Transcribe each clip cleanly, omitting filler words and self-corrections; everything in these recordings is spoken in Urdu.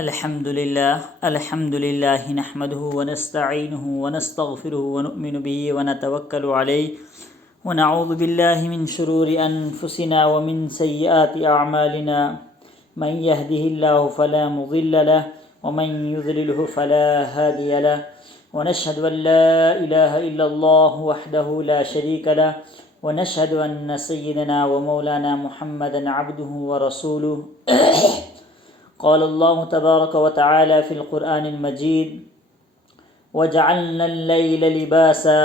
الحمد للہ نحمده ونستعینه ونستغفره ونؤمن به ونتوکل علیہ ونعوذ باللہ من شرور انفسنا ومن سیئات اعمالنا من يهده الله فلا مضل له ومن يضلله فلا هادي له ونشهد ان لا اله الا الله وحده لا شريك له ونشهد ان سيدنا ومولانا محمدا عبده ورسوله قال الله تبارك وتعالى في القرآن المجيد وجعلنا الليل لباسا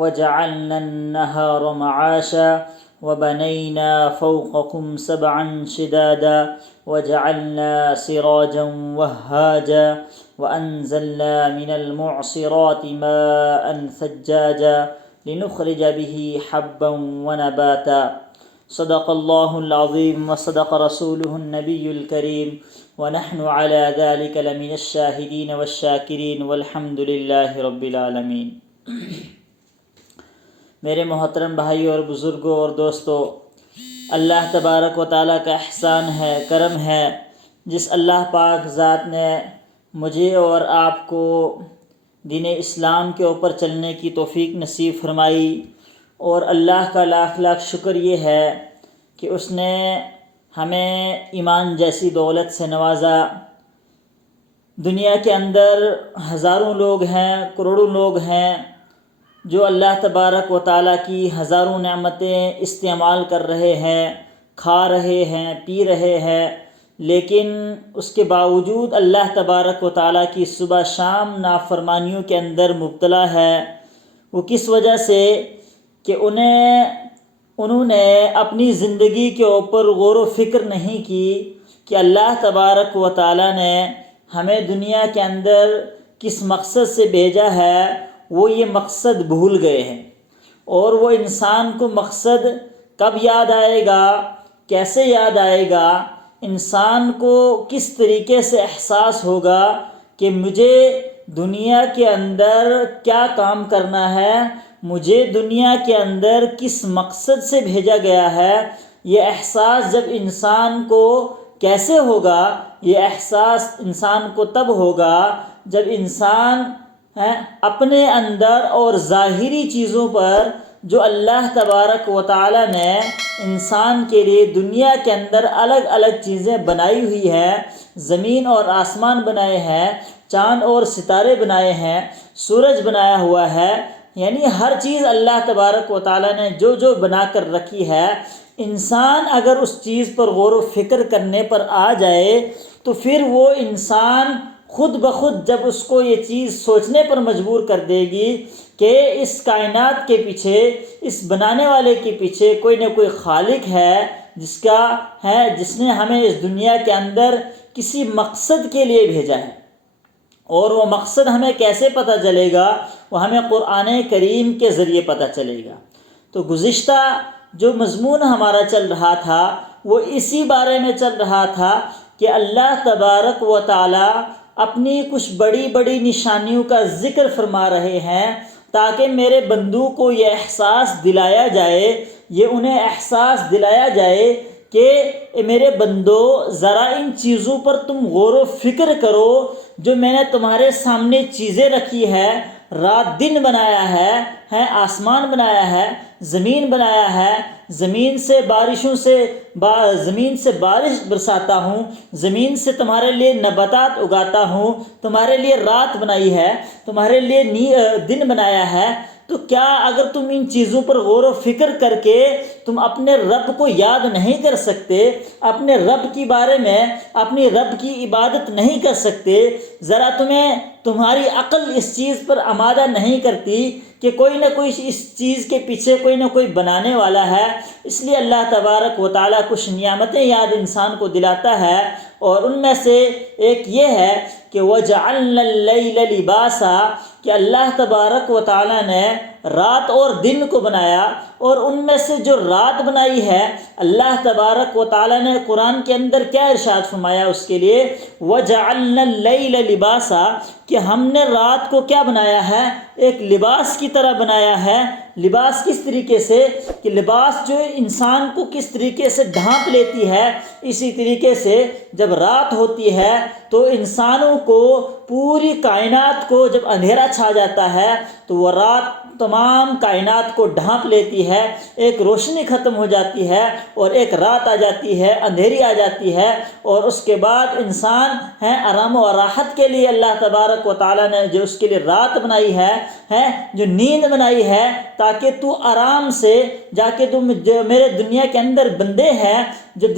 وجعلنا النهار معاشا وبنينا فوقكم سبعا شدادا وجعلنا سراجا وهاجا وأنزلنا من المعصرات ماء ثجاجا لنخرج به حبا ونباتا صدق الله العظيم وصدق رسوله النبي الكريم ونحن على ذلك لمن الشاهدين والشاكرين والحمد لله رب العالمين۔ میرے محترم بھائیوں اور بزرگوں اور دوستوں، اللہ تبارک و تعالیٰ کا احسان ہے، کرم ہے، جس اللہ پاک ذات نے مجھے اور آپ کو دین اسلام کے اوپر چلنے کی توفیق نصیب فرمائی، اور اللہ کا لاکھ لاکھ شکر یہ ہے کہ اس نے ہمیں ایمان جیسی دولت سے نوازا۔ دنیا کے اندر ہزاروں لوگ ہیں، کروڑوں لوگ ہیں جو اللہ تبارک و تعالیٰ کی ہزاروں نعمتیں استعمال کر رہے ہیں، کھا رہے ہیں، پی رہے ہیں، لیکن اس کے باوجود اللہ تبارک و تعالیٰ کی صبح شام نافرمانیوں کے اندر مبتلا ہے۔ وہ کس وجہ سے کہ انہوں نے اپنی زندگی کے اوپر غور و فکر نہیں کی کہ اللہ تبارک و تعالیٰ نے ہمیں دنیا کے اندر کس مقصد سے بھیجا ہے، وہ یہ مقصد بھول گئے ہیں۔ اور وہ انسان کو مقصد کب یاد آئے گا، کیسے یاد آئے گا، انسان کو کس طریقے سے احساس ہوگا کہ مجھے دنیا کے اندر کیا کام کرنا ہے، مجھے دنیا کے اندر کس مقصد سے بھیجا گیا ہے۔ یہ احساس جب انسان کو کیسے ہوگا؟ یہ احساس انسان کو تب ہوگا جب انسان اپنے اندر اور ظاہری چیزوں پر جو اللہ تبارک و تعالیٰ نے انسان کے لیے دنیا کے اندر الگ الگ چیزیں بنائی ہوئی ہیں، زمین اور آسمان بنائے ہیں، چاند اور ستارے بنائے ہیں، سورج بنایا ہوا ہے، یعنی ہر چیز اللہ تبارک و تعالیٰ نے جو جو بنا کر رکھی ہے، انسان اگر اس چیز پر غور و فکر کرنے پر آ جائے تو پھر وہ انسان خود بخود جب اس کو یہ چیز سوچنے پر مجبور کر دے گی کہ اس کائنات کے پیچھے، اس بنانے والے کے پیچھے کوئی نہ کوئی خالق ہے، جس نے ہمیں اس دنیا کے اندر کسی مقصد کے لیے بھیجا ہے۔ اور وہ مقصد ہمیں کیسے پتہ چلے گا؟ وہ ہمیں قرآن کریم کے ذریعے پتہ چلے گا۔ تو گزشتہ جو مضمون ہمارا چل رہا تھا وہ اسی بارے میں چل رہا تھا کہ اللہ تبارک و تعالیٰ اپنی کچھ بڑی بڑی نشانیوں کا ذکر فرما رہے ہیں تاکہ میرے بندوں کو یہ احساس دلایا جائے، یہ انہیں احساس دلایا جائے کہ میرے بندو ذرا ان چیزوں پر تم غور و فکر کرو جو میں نے تمہارے سامنے چیزیں رکھی ہے، رات دن بنایا ہے، آسمان بنایا ہے، زمین بنایا ہے، زمین سے بارش برساتا ہوں، زمین سے تمہارے لیے نباتات اگاتا ہوں، تمہارے لیے رات بنائی ہے، تمہارے لیے دن بنایا ہے۔ تو کیا اگر تم ان چیزوں پر غور و فکر کر کے تم اپنے رب کو یاد نہیں کر سکتے، اپنے رب کے بارے میں، اپنی رب کی عبادت نہیں کر سکتے، ذرا تمہاری عقل اس چیز پر آمادہ نہیں کرتی کہ کوئی نہ کوئی اس چیز کے پیچھے کوئی نہ کوئی بنانے والا ہے، اس لیے اللہ تبارک و تعالیٰ کچھ نعمتیں یاد انسان کو دلاتا ہے، اور ان میں سے ایک یہ ہے کہ وَجَعَلْنَا اللَّيْلَ لِبَاسًا، کہ اللہ تبارک و تعالیٰ نے رات اور دن کو بنایا، اور ان میں سے جو رات بنائی ہے اللہ تبارک و تعالیٰ نے قرآن کے اندر کیا ارشاد فرمایا اس کے لیے؟ وَجَعَلْنَا اللَّيْلَ لِبَاسًا، کہ ہم نے رات کو کیا بنایا ہے؟ ایک لباس کی طرح بنایا ہے، لباس کس طریقے سے کہ لباس جو انسان کو کس طریقے سے ڈھانپ لیتی ہے، اسی طریقے سے جب رات ہوتی ہے تو انسانوں کو، پوری کائنات کو جب اندھیرا چھا جاتا ہے تو وہ رات تمام کائنات کو ڈھانپ لیتی ہے، ایک روشنی ختم ہو جاتی ہے اور ایک رات آ جاتی ہے، اندھیری آ جاتی ہے، اور اس کے بعد انسان آرام و راحت کے لیے اللہ تبارک و تعالیٰ نے جو اس کے لیے رات بنائی ہے جو نیند بنائی ہے، تاکہ تو آرام سے جا کے تم جو میرے دنیا کے اندر بندے ہیں، جو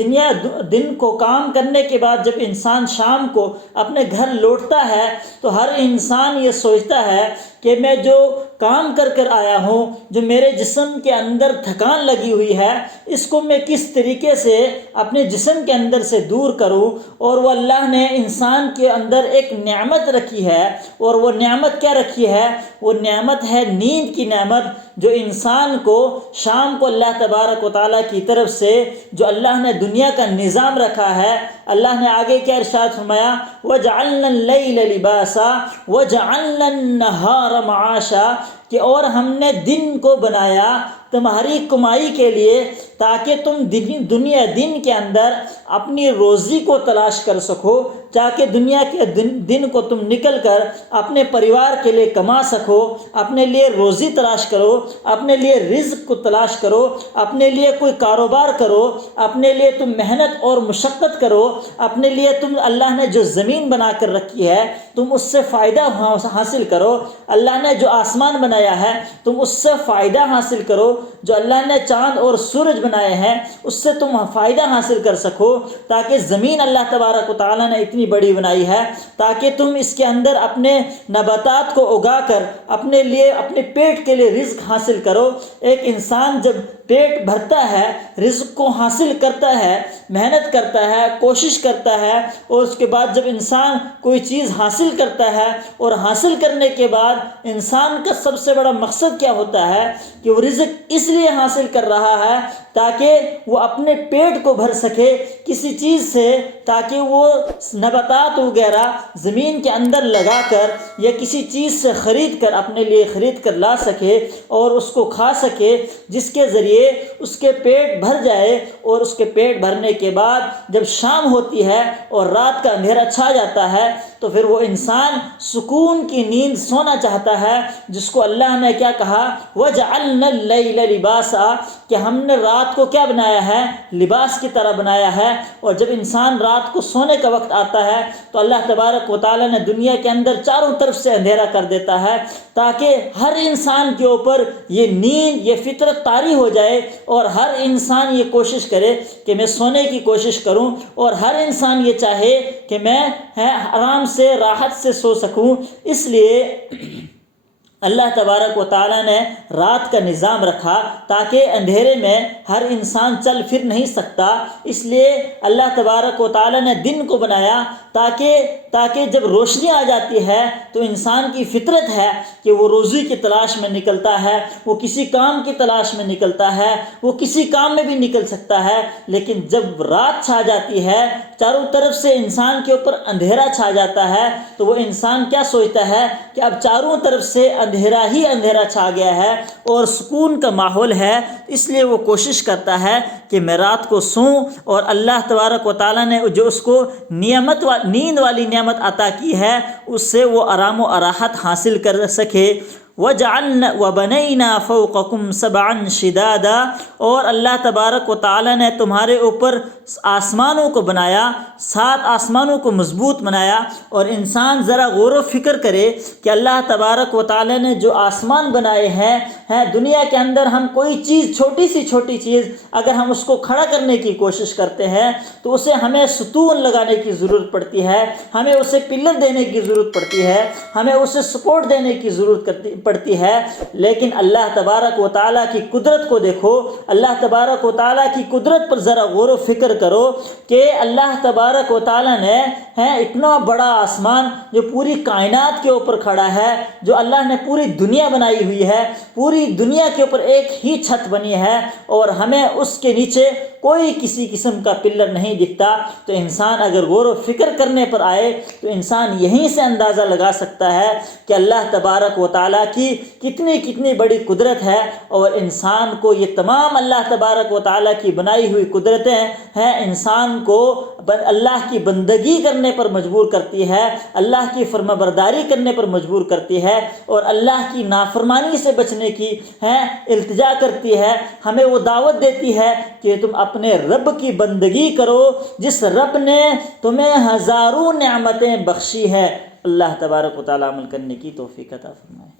دن کو کام کرنے کے بعد جب انسان شام کو اپنے گھر لوٹتا ہے تو ہر انسان یہ سوچتا ہے کہ میں جو کام کر آیا ہوں، جو میرے جسم کے اندر تھکان لگی ہوئی ہے، اس کو میں کس طریقے سے اپنے جسم کے اندر سے دور کروں۔ اور وہ اللہ نے انسان کے اندر ایک نعمت رکھی ہے، اور وہ نعمت کیا رکھی ہے؟ وہ نعمت ہے نیند کی نعمت، جو انسان کو شام کو اللہ تبارک و تعالیٰ کی طرف سے جو اللہ نے دنیا کا نظام رکھا ہے، اللہ نے آگے کیا ارشاد فرمایا؟ وَجَعَلْنَا اللَّيْلَ لِبَاسًا وَجَعَلْنَا النَّهَارَ مَعَاشًا، کہ اور ہم نے دن کو بنایا تمہاری کمائی کے لیے، تاکہ تم دن کے اندر اپنی روزی کو تلاش کر سکو، تاکہ دنیا کے دن کو تم نکل کر اپنے پریوار کے لیے کما سکو، اپنے لیے روزی تلاش کرو، اپنے لیے رزق کو تلاش کرو، اپنے لیے کوئی کاروبار کرو، اپنے لیے تم محنت اور مشقت کرو، اپنے لیے تم اللہ نے جو زمین بنا کر رکھی ہے تم اس سے فائدہ حاصل کرو، اللہ نے جو آسمان بنایا ہے تم اس سے فائدہ حاصل کرو، جو اللہ نے چاند اور سورج بنائے ہیں اس سے تم فائدہ حاصل کر سکو، تاکہ زمین اللہ تبارک و تعالیٰ نے اتنی بڑی بنائی ہے تاکہ تم اس کے اندر اپنے نباتات کو اگا کر اپنے لیے، اپنے پیٹ کے لیے رزق حاصل کرو۔ ایک انسان جب پیٹ بھرتا ہے، رزق کو حاصل کرتا ہے، محنت کرتا ہے، کوشش کرتا ہے، اور اس کے بعد جب انسان کوئی چیز حاصل کرتا ہے، اور حاصل کرنے کے بعد انسان کا سب سے بڑا مقصد کیا ہوتا ہے کہ وہ رزق اس لیے حاصل کر رہا ہے تاکہ وہ اپنے پیٹ کو بھر سکے کسی چیز سے، تاکہ وہ نباتات وغیرہ زمین کے اندر لگا کر یا کسی چیز سے خرید کر اپنے لیے خرید کر لا سکے اور اس کو کھا سکے، جس کے ذریعے اس کے پیٹ بھر جائے۔ اور اس کے پیٹ بھرنے کے بعد جب شام ہوتی ہے اور رات کا اندھیرا چھا جاتا ہے تو پھر وہ انسان سکون کی نیند سونا چاہتا ہے، جس کو اللہ نے کیا کہا؟ وَجَعَلْنَا اللَّيْلَ لِبَاسًا، کہ ہم نے رات کو کیا بنایا ہے؟ لباس کی طرح بنایا ہے۔ اور جب انسان رات کو سونے کا وقت آتا ہے تو اللہ تبارک و تعالیٰ نے دنیا کے اندر چاروں طرف سے اندھیرا کر دیتا ہے، تاکہ ہر انسان کے اوپر یہ نیند، یہ فطرت طاری ہو جائے، اور ہر انسان یہ کوشش کرے کہ میں سونے کی کوشش کروں، اور ہر انسان یہ چاہے کہ میں آرام سے، راحت سے سو سکوں۔ اس لیے اللہ تبارک و تعالیٰ نے رات کا نظام رکھا تاکہ اندھیرے میں ہر انسان چل پھر نہیں سکتا، اس لیے اللہ تبارک و تعالیٰ نے دن کو بنایا تاکہ جب روشنی آ جاتی ہے تو انسان کی فطرت ہے کہ وہ روزی کی تلاش میں نکلتا ہے، وہ کسی کام کی تلاش میں نکلتا ہے، وہ کسی کام میں بھی نکل سکتا ہے۔ لیکن جب رات چھا جاتی ہے، چاروں طرف سے انسان کے اوپر اندھیرا چھا جاتا ہے، تو وہ انسان کیا سوچتا ہے کہ اب چاروں طرف سے اندھیرا ہی اندھیرا چھا گیا ہے اور سکون کا ماحول ہے، اس لیے وہ کوشش کرتا ہے کہ میں رات کو سوں، اور اللہ تبارک و تعالیٰ نے جو اس کو نیند والی نعمت عطا کی ہے اس سے وہ آرام و راحت حاصل کر سکے۔ وَبَنَيْنَا فَوْقَكُمْ سَبْعًا شِدَادًا، اور اللہ تبارک و تعالیٰ نے تمہارے اوپر آسمانوں کو بنایا، 7 آسمانوں کو مضبوط بنایا۔ اور انسان ذرا غور و فکر کرے کہ اللہ تبارک و تعالیٰ نے جو آسمان بنائے ہیں دنیا کے اندر ہم کوئی چیز، چھوٹی سی چھوٹی چیز اگر ہم اس کو کھڑا کرنے کی کوشش کرتے ہیں تو اسے ہمیں ستون لگانے کی ضرورت پڑتی ہے، ہمیں اسے پلر دینے کی ضرورت پڑتی ہے، ہمیں اسے سپورٹ دینے کی ضرورت پڑتی ہے۔ لیکن اللہ تبارک و تعالیٰ کی قدرت کو دیکھو، اللہ تبارک و تعالیٰ کی قدرت پر ذرا غور و فکر کرو کہ اللہ تبارک و تعالیٰ نے اتنا بڑا آسمان جو پوری کائنات کے اوپر کھڑا ہے، جو اللہ نے پوری دنیا بنائی ہوئی ہے، پوری دنیا کے اوپر ایک ہی چھت بنی ہے، اور ہمیں اس کے نیچے کوئی کسی قسم کا پلر نہیں دکھتا۔ تو انسان اگر غور و فکر کرنے پر آئے تو انسان یہیں سے اندازہ لگا سکتا ہے کہ اللہ تبارک و تعالیٰ کی کتنی بڑی قدرت ہے، اور انسان کو یہ تمام اللہ تبارک و تعالیٰ کی بنائی ہوئی قدرتیں ہیں انسان کو اللہ کی بندگی کرنے پر مجبور کرتی ہے، اللہ کی فرما برداری کرنے پر مجبور کرتی ہے، اور اللہ کی نافرمانی سے بچنے کی التجا کرتی ہے۔ ہمیں وہ دعوت دیتی ہے کہ تم اپنے رب کی بندگی کرو جس رب نے تمہیں ہزاروں نعمتیں بخشی ہے۔ اللہ تبارک و تعالیٰ عمل کرنے کی توفیق عطا فرمائے۔